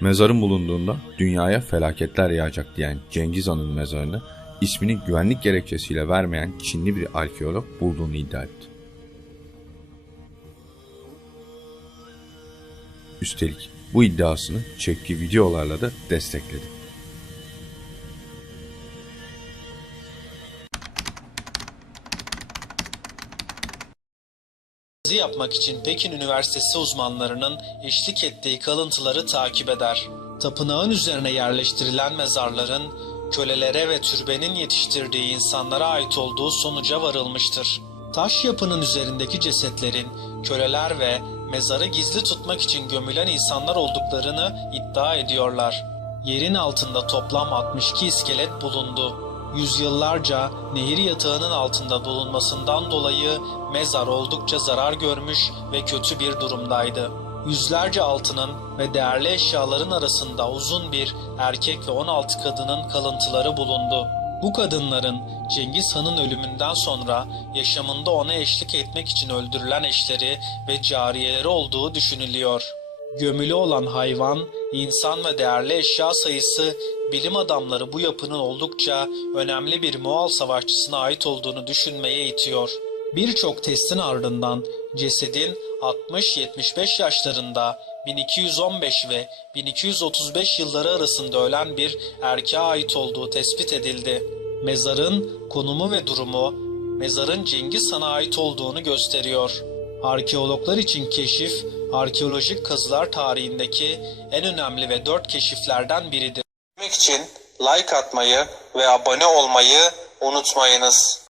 Mezarın bulunduğunda dünyaya felaketler yağacak diyen Cengiz Han'ın mezarını ismini güvenlik gerekçesiyle vermeyen Çinli bir arkeolog bulduğunu iddia etti. Üstelik bu iddiasını çektiği videolarla da destekledi. Yapmak için Pekin Üniversitesi uzmanlarının eşlik ettiği kalıntıları takip eder. Tapınağın üzerine yerleştirilen mezarların kölelere ve türbenin yetiştirdiği insanlara ait olduğu sonuca varılmıştır. Taş yapının üzerindeki cesetlerin köleler ve mezarı gizli tutmak için gömülen insanlar olduklarını iddia ediyorlar. Yerin altında toplam 62 iskelet bulundu. Yüzyıllarca nehir yatağının altında bulunmasından dolayı mezar oldukça zarar görmüş ve kötü bir durumdaydı. Yüzlerce altının ve değerli eşyaların arasında uzun bir erkek ve 16 kadının kalıntıları bulundu. Bu kadınların Cengiz Han'ın ölümünden sonra yaşamında ona eşlik etmek için öldürülen eşleri ve cariyeleri olduğu düşünülüyor. Gömülü olan hayvan, insan ve değerli eşya sayısı bilim adamları bu yapının oldukça önemli bir Moğol savaşçısına ait olduğunu düşünmeye itiyor. Birçok testin ardından cesedin 60-75 yaşlarında 1215 ve 1235 yılları arasında ölen bir erkeğe ait olduğu tespit edildi. Mezarın konumu ve durumu mezarın Cengiz Han'a ait olduğunu gösteriyor. Arkeologlar için keşif, arkeolojik kazılar tarihindeki en önemli ve dört keşiflerden biridir. İçin like atmayı ve abone olmayı unutmayınız.